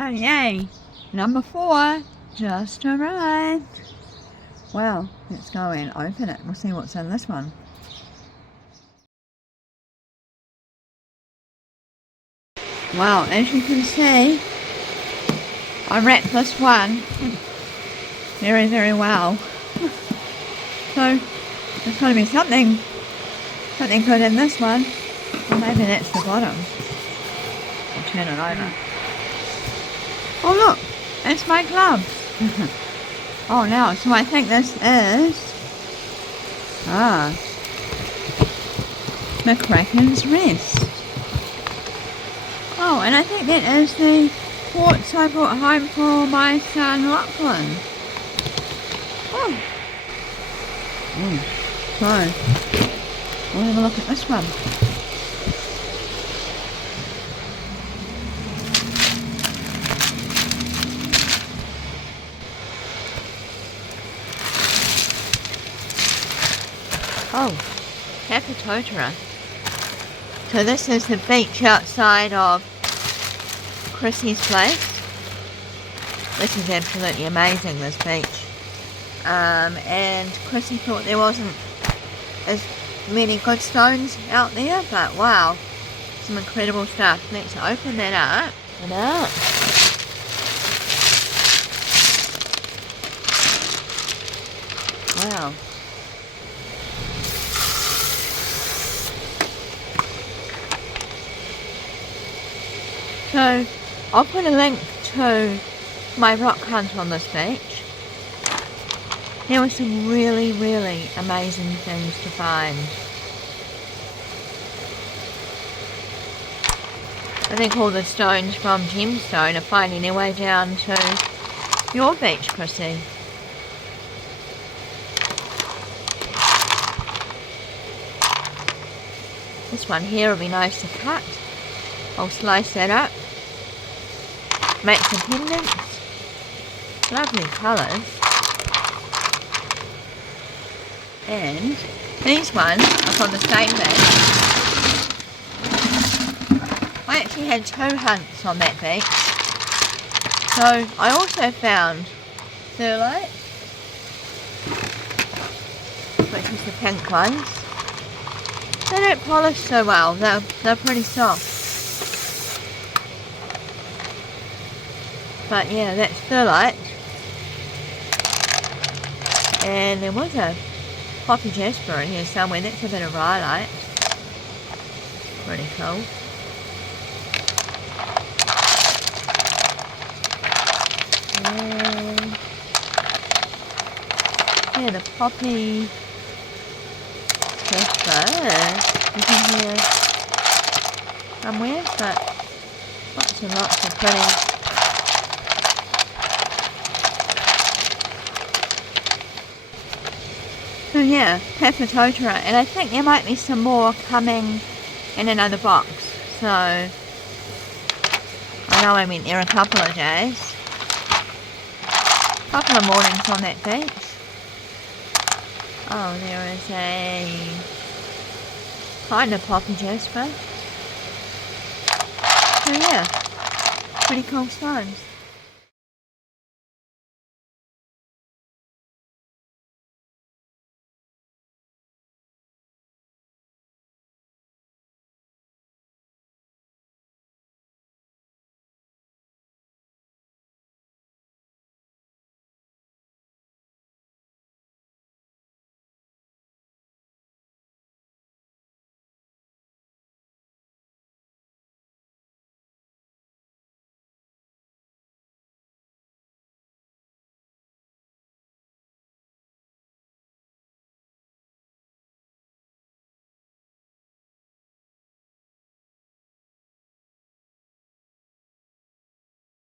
Oh yay! Number 4 just arrived. Well, let's go and open it. We'll see what's in this one. Well, as you can see, I wrapped this one very, very well. So there's got to be something good in this one. Or maybe that's the bottom. I'll turn it over. Oh look, it's my glove. Oh no, so I think this is McCracken's Rest. Oh, and I think that is the quartz I brought home for my son Rockhunt. Oh. So we'll have a look at this one. Oh, Papatotara. So this is the beach outside of Chrissy's place. This is absolutely amazing, this beach. And Chrissy thought there wasn't as many good stones out there, but wow, some incredible stuff. Let's open that up. Wow. So, I'll put a link to my rock hunt on this beach. There were some really, really amazing things to find. I think all the stones from Gemstone are finding their way down to your beach, Chrissy. This one here will be nice to cut. I'll slice that up. Make some pendants. Lovely colours. And these ones are from the same beach. I actually had 2 hunts on that beach. So I also found thurlite, which is the pink ones. They don't polish so well, they're pretty soft. But yeah, that's thurlite. And there was a poppy jasper in here somewhere, that's a bit of rhyolite. Pretty cool. And yeah, the poppy jasper is in here somewhere, but lots and lots of pretty. So yeah, Papatotara, and I think there might be some more coming in another box. So I know I went there a couple of days, a couple of mornings on that beach. Oh, there is a kind of poppy jasper. So yeah, pretty cool stones.